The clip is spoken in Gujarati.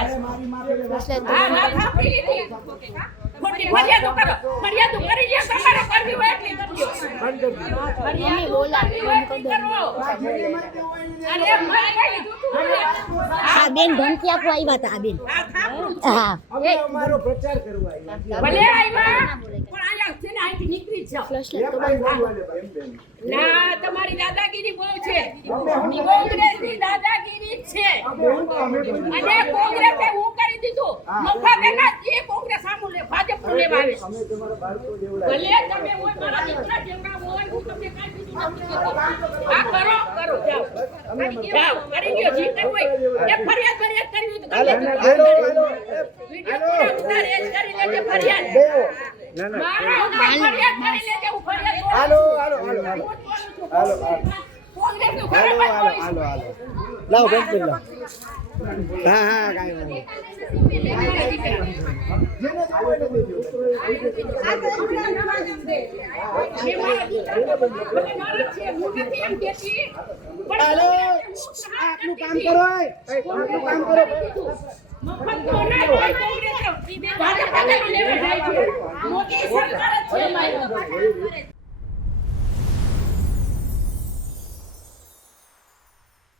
બસ હા ના થાપી લીધી ખોટી મર્યાદા કરો મર્યાદા કરી લે તમારે કરવી હોય એટલી કરજો મમ્મી બોલાવે અરે મારે કઈ આ બેન ધમકી આપવા આવ્યા હતા આ બેન હા અમે અમારો પ્રચાર કરવા આવ્યા ભલે આવ્યા પણ આયા છે ને અહીંથી નીકળી જાઓ ફ્લેશલાઇટ તો બંધ ના તમારી દાદાગીરી બહુ છે કોંગ્રેસની દાદાગીરી છે અને કોંગ્રેસે હું કરી દીધું મફા બેના જે કોંગ્રેસ સામુ લે ભાજપ નું લેવા આવે અમે તમારા બાળકો જેવડા ભલે તમે હોય મારા દીકરા જેવડા હોય હું તમને કાઈ બીજું નથી કહેતો આ કરો જાઓ જાઓ કરી ગયો જી કરવું હોય એ ફરિયાદ કરવી તો વિડિયો પૂરા ઉતારે કરી લેજે ફરિયાદ મારો ફરિયાદ કરી લેજે હું ફરિયાદ હાલો કોંગ્રેસ નું ખરેખર લાવો બેન લાવો હા કાઈ વાંધો જેને જોવે નથી હાલો આપનું કામ કરો આપનું કામ કરો મફત તો ના કોઈ કોંગ્રેસ ભાજપ લેવા જાય છે મોદી સરકાર જ છે